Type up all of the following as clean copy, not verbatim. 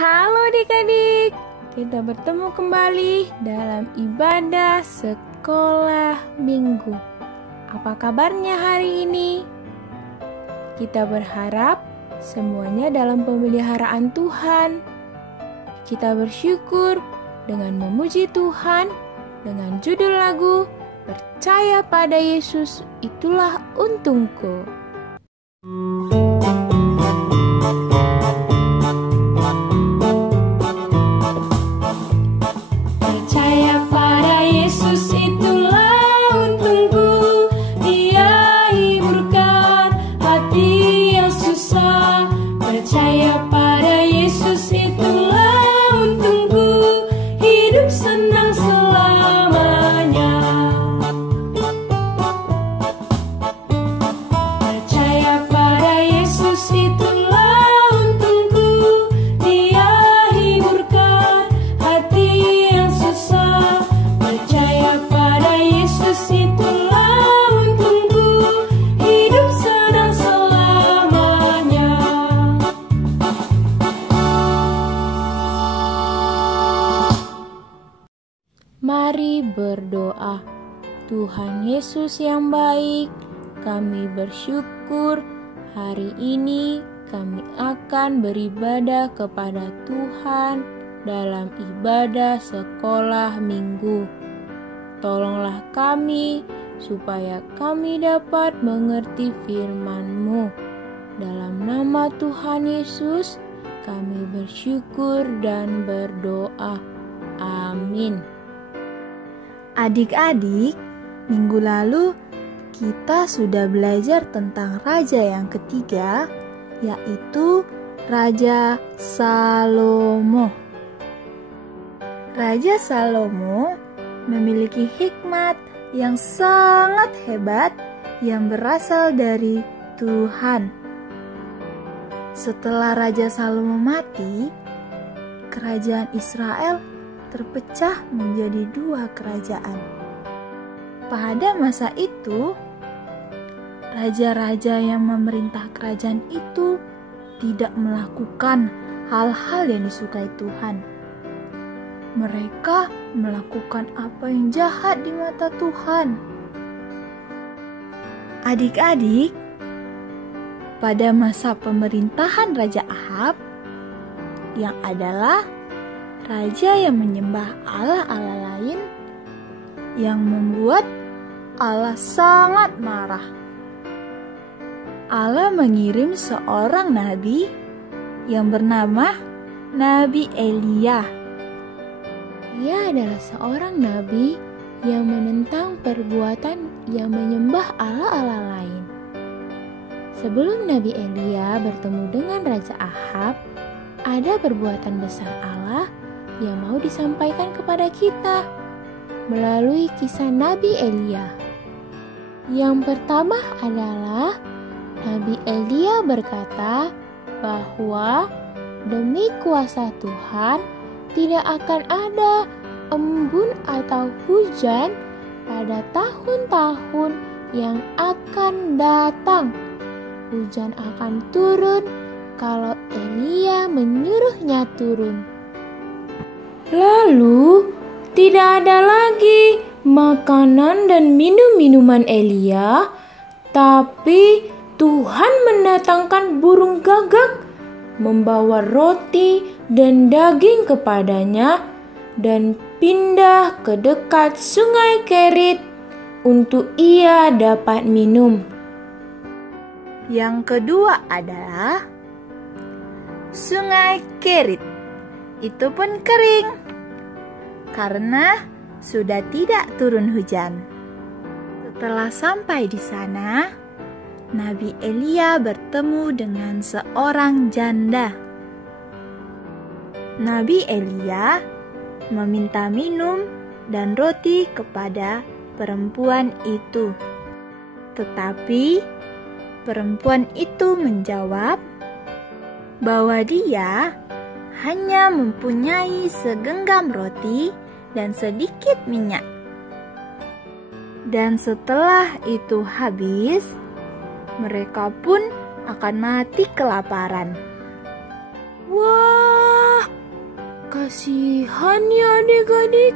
Halo adik-adik, kita bertemu kembali dalam ibadah sekolah minggu. Apa kabarnya hari ini? Kita berharap semuanya dalam pemeliharaan Tuhan. Kita bersyukur dengan memuji Tuhan dengan judul lagu Percaya pada Yesus itulah untungku. Percaya pada Yesus itulah untungku, Dia hiburkan hati yang susah. Percaya pada Yesus itulah untungku, hidup senang selamanya. Percaya pada Yesus itulah untungku, Dia hiburkan hati yang susah. Percaya pada Yesus itulah untungku, hidup senang selamanya. Mari berdoa. Tuhan Yesus yang baik, kami bersyukur hari ini kami akan beribadah kepada Tuhan dalam ibadah sekolah minggu. Tolonglah kami supaya kami dapat mengerti firman-Mu. Dalam nama Tuhan Yesus, kami bersyukur dan berdoa. Amin. Adik-adik, minggu lalu kita sudah belajar tentang raja yang ketiga, yaitu Raja Salomo. Raja Salomo memiliki hikmat yang sangat hebat yang berasal dari Tuhan. Setelah Raja Salomo mati, kerajaan Israel terpecah menjadi dua kerajaan. Pada masa itu, raja-raja yang memerintah kerajaan itu tidak melakukan hal-hal yang disukai Tuhan. Mereka melakukan apa yang jahat di mata Tuhan. Adik-adik, pada masa pemerintahan Raja Ahab, yang adalah raja yang menyembah Allah-Allah lain, yang membuat Allah sangat marah. Allah mengirim seorang nabi yang bernama Nabi Elia. Ia adalah seorang nabi yang menentang perbuatan yang menyembah Allah-Allah lain. Sebelum Nabi Elia bertemu dengan Raja Ahab, ada perbuatan besar Allah yang mau disampaikan kepada kita melalui kisah Nabi Elia. Yang pertama adalah Nabi Elia berkata bahwa demi kuasa Tuhan tidak akan ada embun atau hujan pada tahun-tahun yang akan datang. Hujan akan turun kalau Elia menyuruhnya turun. Lalu, tidak ada lagi makanan dan minum-minuman Elia, tapi Tuhan mendatangkan burung gagak, membawa roti dan daging kepadanya, dan pindah ke dekat sungai Kerit untuk ia dapat minum. Yang kedua adalah Sungai Kerit. Itu pun kering karena sudah tidak turun hujan. Setelah sampai di sana, Nabi Elia bertemu dengan seorang janda. Nabi Elia meminta minum dan roti kepada perempuan itu. Tetapi perempuan itu menjawab bahwa dia hanya mempunyai segenggam roti dan sedikit minyak. Dan setelah itu habis, mereka pun akan mati kelaparan. Wah, Kasihan ya adik-adik,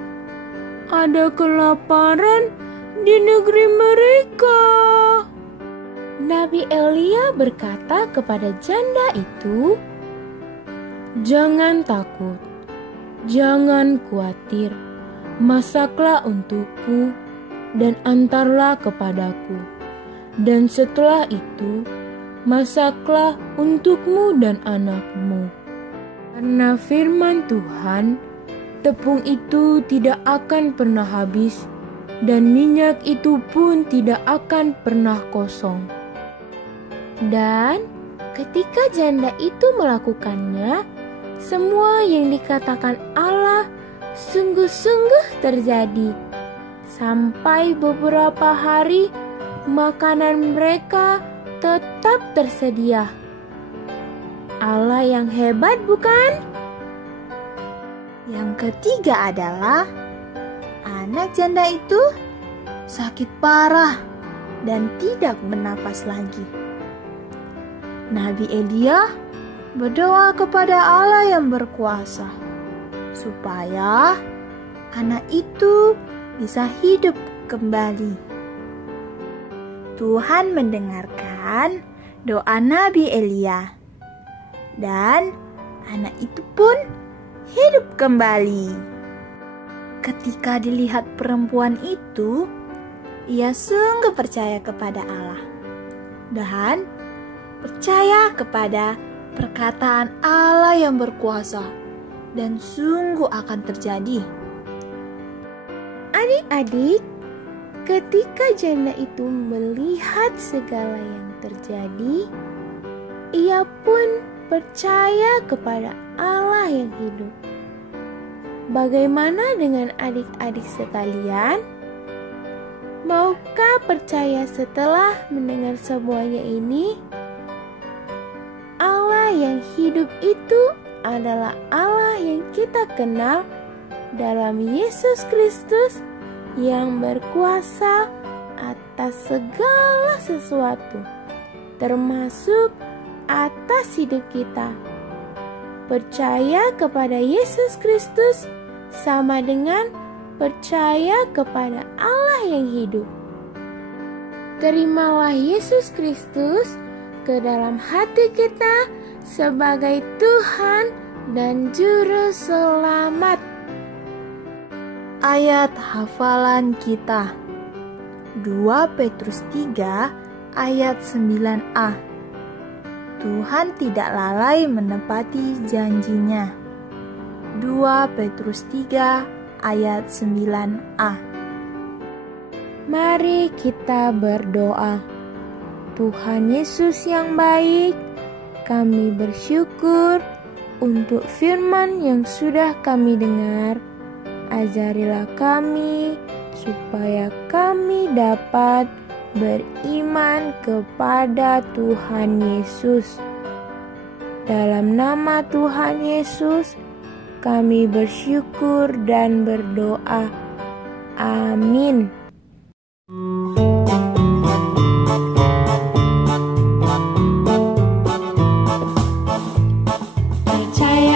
ada kelaparan di negeri mereka. Nabi Elia berkata kepada janda itu, "Jangan takut, jangan khawatir, masaklah untukku dan antarlah kepadaku. Dan setelah itu, masaklah untukmu dan anakmu." Karena firman Tuhan, tepung itu tidak akan pernah habis, dan minyak itu pun tidak akan pernah kosong. Dan ketika janda itu melakukannya, semua yang dikatakan Allah sungguh-sungguh terjadi. Sampai beberapa hari, makanan mereka tetap tersedia. Allah yang hebat, bukan? Yang ketiga adalah anak janda itu sakit parah dan tidak bernapas lagi. Nabi Elia berdoa kepada Allah yang berkuasa supaya anak itu bisa hidup kembali. Tuhan mendengarkan doa Nabi Elia, dan anak itu pun hidup kembali. Ketika dilihat perempuan itu, ia sungguh percaya kepada Allah dan percaya kepada perkataan Allah yang berkuasa dan sungguh akan terjadi. Adik-adik, ketika janda itu melihat segala yang terjadi, ia pun percaya kepada Allah yang hidup. Bagaimana dengan adik-adik sekalian? Maukah percaya setelah mendengar semuanya ini? Allah yang hidup itu adalah Allah yang kita kenal dalam Yesus Kristus yang berkuasa atas segala sesuatu, termasuk atas hidup kita. Percaya kepada Yesus Kristus sama dengan percaya kepada Allah yang hidup. Terimalah Yesus Kristus ke dalam hati kita sebagai Tuhan dan Juru Selamat. Ayat hafalan kita 2 Petrus 3 ayat 9a. Tuhan tidak lalai menepati janjinya. 2 Petrus 3 ayat 9a. Mari kita berdoa. Tuhan Yesus yang baik, kami bersyukur untuk firman yang sudah kami dengar. Ajarilah kami supaya kami dapat beriman kepada Tuhan Yesus. Dalam nama Tuhan Yesus, kami bersyukur dan berdoa. Amin. Percaya